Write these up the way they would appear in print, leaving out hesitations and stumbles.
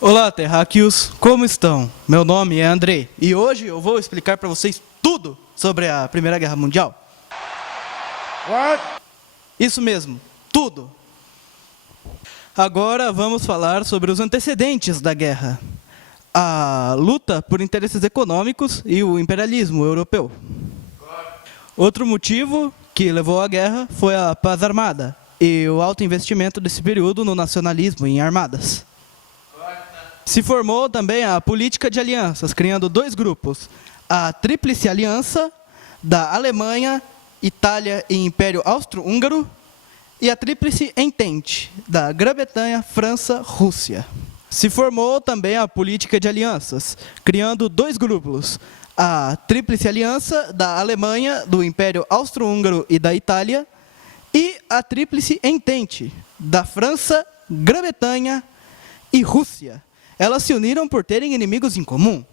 Olá, terráqueos, como estão? Meu nome é André e hoje eu vou explicar para vocês tudo sobre a Primeira Guerra Mundial. What? Isso mesmo, tudo. Agora vamos falar sobre os antecedentes da guerra. A luta por interesses econômicos e o imperialismo europeu. Outro motivo que levou à guerra foi a paz armada e o alto investimento desse período no nacionalismo em armadas. Se formou também a política de alianças, criando dois grupos. A Tríplice Aliança, da Alemanha, Itália e Império Austro-Húngaro, e a Tríplice Entente, da Grã-Bretanha, França, Rússia. Se formou também a política de alianças, criando dois grupos. A Tríplice Aliança, da Alemanha, do Império Austro-Húngaro e da Itália, e a Tríplice Entente, da França, Grã-Bretanha e Rússia. Elas se uniram por terem inimigos em comum.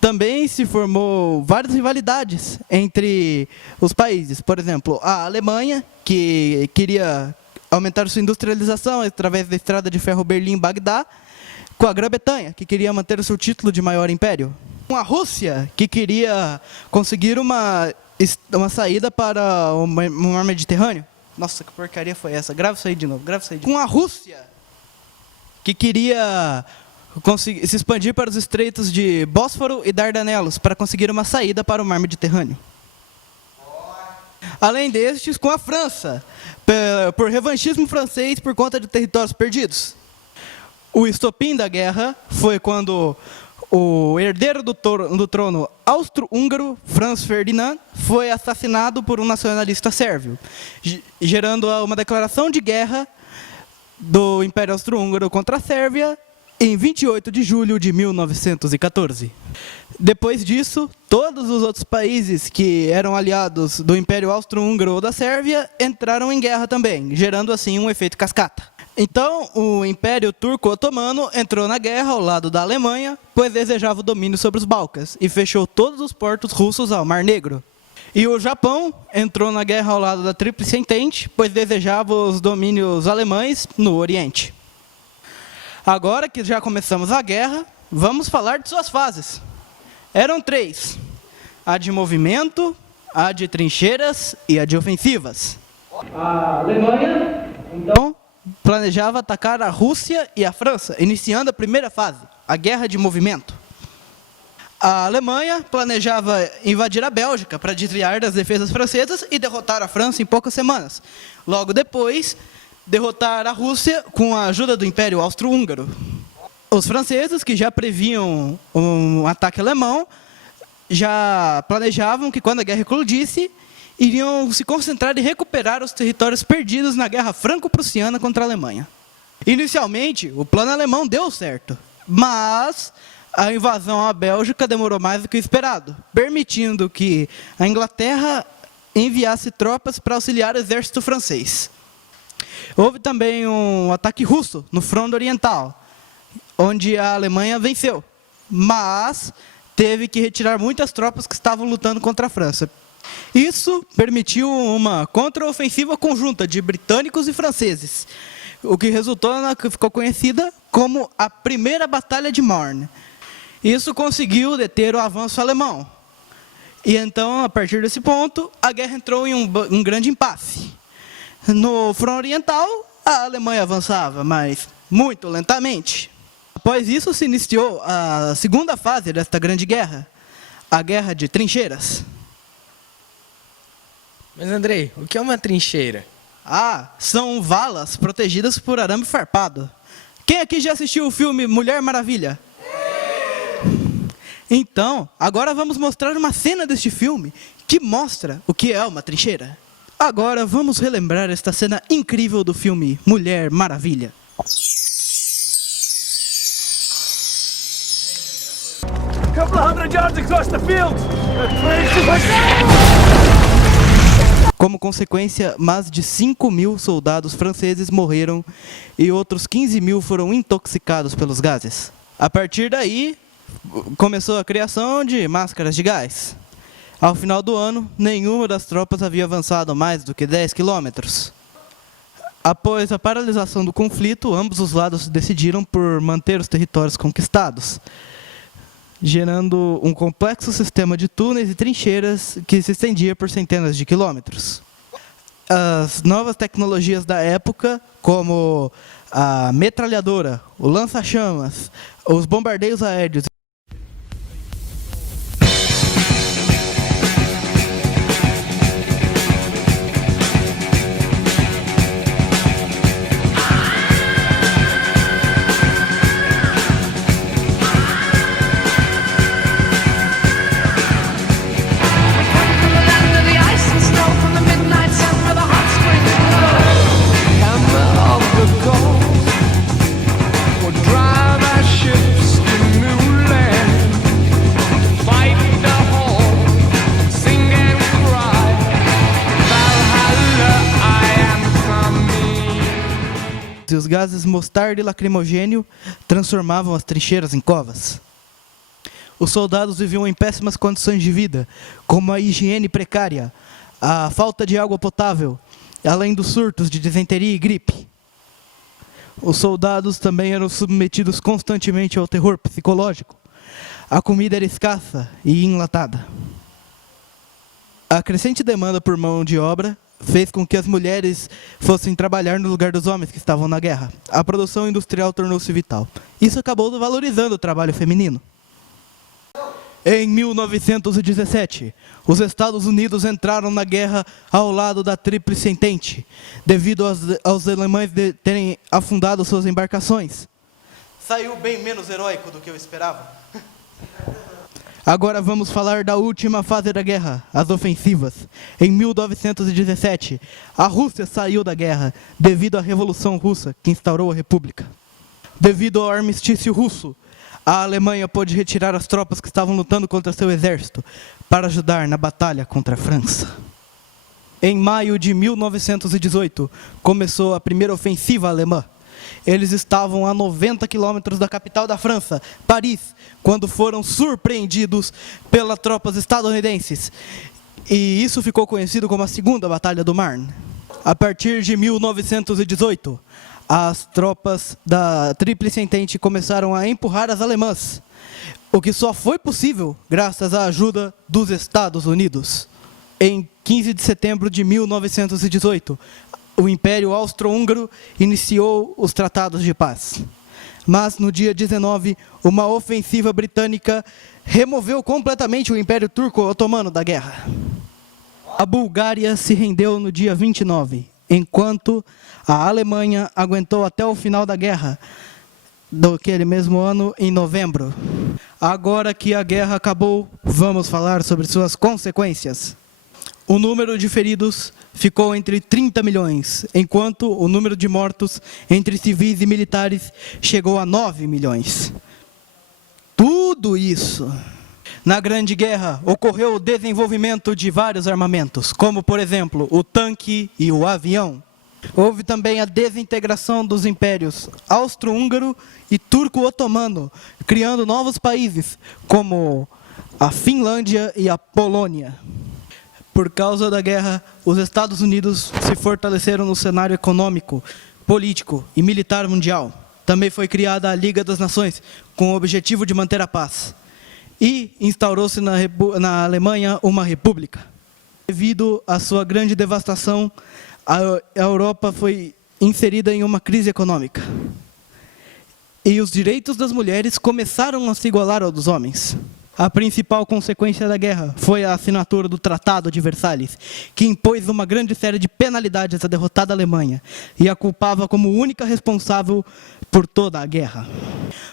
Também se formou várias rivalidades entre os países. Por exemplo, a Alemanha, que queria aumentar sua industrialização através da estrada de ferro Berlim-Bagdá, com a Grã-Bretanha, que queria manter o seu título de maior império. Com a Rússia, que queria conseguir uma saída para o mar Mediterrâneo. Nossa, que porcaria foi essa? Grava isso aí de novo, grava isso aí de novo. Com a Rússia, que queria se expandir para os estreitos de Bósforo e Dardanelos para conseguir uma saída para o mar Mediterrâneo. Além destes, com a França, por revanchismo francês por conta de territórios perdidos. O estopim da guerra foi quando o herdeiro do trono austro-húngaro, Franz Ferdinand, foi assassinado por um nacionalista sérvio, gerando uma declaração de guerra do Império Austro-Húngaro contra a Sérvia em 28 de julho de 1914. Depois disso, todos os outros países que eram aliados do Império Austro-Húngaro ou da Sérvia entraram em guerra também, gerando assim um efeito cascata. Então, o Império Turco-Otomano entrou na guerra ao lado da Alemanha, pois desejava o domínio sobre os Balcãs e fechou todos os portos russos ao Mar Negro. E o Japão entrou na guerra ao lado da Tríplice Entente, pois desejava os domínios alemães no Oriente. Agora que já começamos a guerra, vamos falar de suas fases. Eram três: a de movimento, a de trincheiras e a de ofensivas. A Alemanha, então, planejava atacar a Rússia e a França, iniciando a primeira fase, a guerra de movimento. A Alemanha planejava invadir a Bélgica para desviar das defesas francesas e derrotar a França em poucas semanas. Logo depois, derrotar a Rússia com a ajuda do Império Austro-Húngaro. Os franceses, que já previam um ataque alemão, já planejavam que quando a guerra eclodisse, iriam se concentrar em recuperar os territórios perdidos na guerra franco-prussiana contra a Alemanha. Inicialmente, o plano alemão deu certo, mas a invasão à Bélgica demorou mais do que o esperado, permitindo que a Inglaterra enviasse tropas para auxiliar o exército francês. Houve também um ataque russo no fronte oriental, onde a Alemanha venceu, mas teve que retirar muitas tropas que estavam lutando contra a França. Isso permitiu uma contraofensiva conjunta de britânicos e franceses, o que resultou na que ficou conhecida como a Primeira Batalha de Marne. Isso conseguiu deter o avanço alemão. E então, a partir desse ponto, a guerra entrou em um grande impasse. No fronte oriental, a Alemanha avançava, mas muito lentamente. Após isso, se iniciou a segunda fase desta grande guerra, a Guerra de Trincheiras. Mas, Andrei, o que é uma trincheira? São valas protegidas por arame farpado. Quem aqui já assistiu o filme Mulher Maravilha? Então, agora vamos mostrar uma cena deste filme que mostra o que é uma trincheira. Agora vamos relembrar esta cena incrível do filme Mulher Maravilha. Couple of 100 yards across the field. Como consequência, mais de 5.000 soldados franceses morreram e outros 15.000 foram intoxicados pelos gases. A partir daí, começou a criação de máscaras de gás. Ao final do ano, nenhuma das tropas havia avançado mais do que 10 quilômetros. Após a paralisação do conflito, ambos os lados decidiram por manter os territórios conquistados, gerando um complexo sistema de túneis e trincheiras que se estendia por centenas de quilômetros. As novas tecnologias da época, como a metralhadora, o lança-chamas, os bombardeios aéreos, e os gases mostarda e lacrimogênio transformavam as trincheiras em covas. Os soldados viviam em péssimas condições de vida, como a higiene precária, a falta de água potável, além dos surtos de disenteria e gripe. Os soldados também eram submetidos constantemente ao terror psicológico. A comida era escassa e enlatada. A crescente demanda por mão de obra fez com que as mulheres fossem trabalhar no lugar dos homens que estavam na guerra. A produção industrial tornou-se vital. Isso acabou valorizando o trabalho feminino. Em 1917, os Estados Unidos entraram na guerra ao lado da Tríplice Entente, devido aos alemães terem afundado suas embarcações. Saiu bem menos heróico do que eu esperava. Agora vamos falar da última fase da guerra, as ofensivas. Em 1917, a Rússia saiu da guerra devido à Revolução Russa, que instaurou a República. Devido ao armistício russo, a Alemanha pôde retirar as tropas que estavam lutando contra seu exército para ajudar na batalha contra a França. Em maio de 1918, começou a primeira ofensiva alemã. Eles estavam a 90 quilômetros da capital da França, Paris, quando foram surpreendidos pelas tropas estadunidenses. E isso ficou conhecido como a Segunda Batalha do Marne. A partir de 1918, as tropas da Tríplice Entente começaram a empurrar as alemãs, o que só foi possível graças à ajuda dos Estados Unidos. Em 15 de setembro de 1918, o Império Austro-Húngaro iniciou os tratados de paz. Mas no dia 19, uma ofensiva britânica removeu completamente o Império Turco-Otomano da guerra. A Bulgária se rendeu no dia 29, enquanto a Alemanha aguentou até o final da guerra, daquele mesmo ano, em novembro. Agora que a guerra acabou, vamos falar sobre suas consequências. O número de feridos ficou entre 30 milhões, enquanto o número de mortos entre civis e militares chegou a 9 milhões. Tudo isso. Na Grande Guerra, ocorreu o desenvolvimento de vários armamentos, como, por exemplo, o tanque e o avião. Houve também a desintegração dos impérios austro-húngaro e turco-otomano, criando novos países, como a Finlândia e a Polônia. Por causa da guerra, os Estados Unidos se fortaleceram no cenário econômico, político e militar mundial. Também foi criada a Liga das Nações, com o objetivo de manter a paz. E instaurou-se na Alemanha uma república. Devido à sua grande devastação, a Europa foi inserida em uma crise econômica. E os direitos das mulheres começaram a se igualar aos dos homens. A principal consequência da guerra foi a assinatura do Tratado de Versalhes, que impôs uma grande série de penalidades à derrotada Alemanha e a culpava como única responsável por toda a guerra.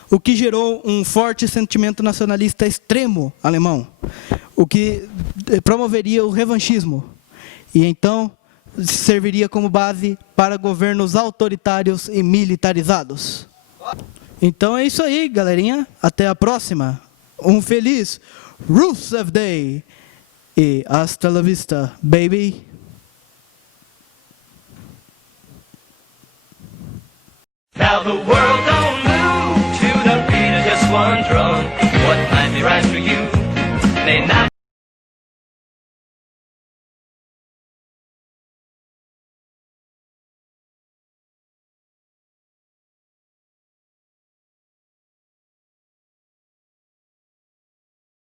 O que gerou um forte sentimento nacionalista extremo alemão, o que promoveria o revanchismo e então serviria como base para governos autoritários e militarizados. Então é isso aí, galerinha. Até a próxima. Um feliz Rusev Day e hasta la vista, baby. Now the world don't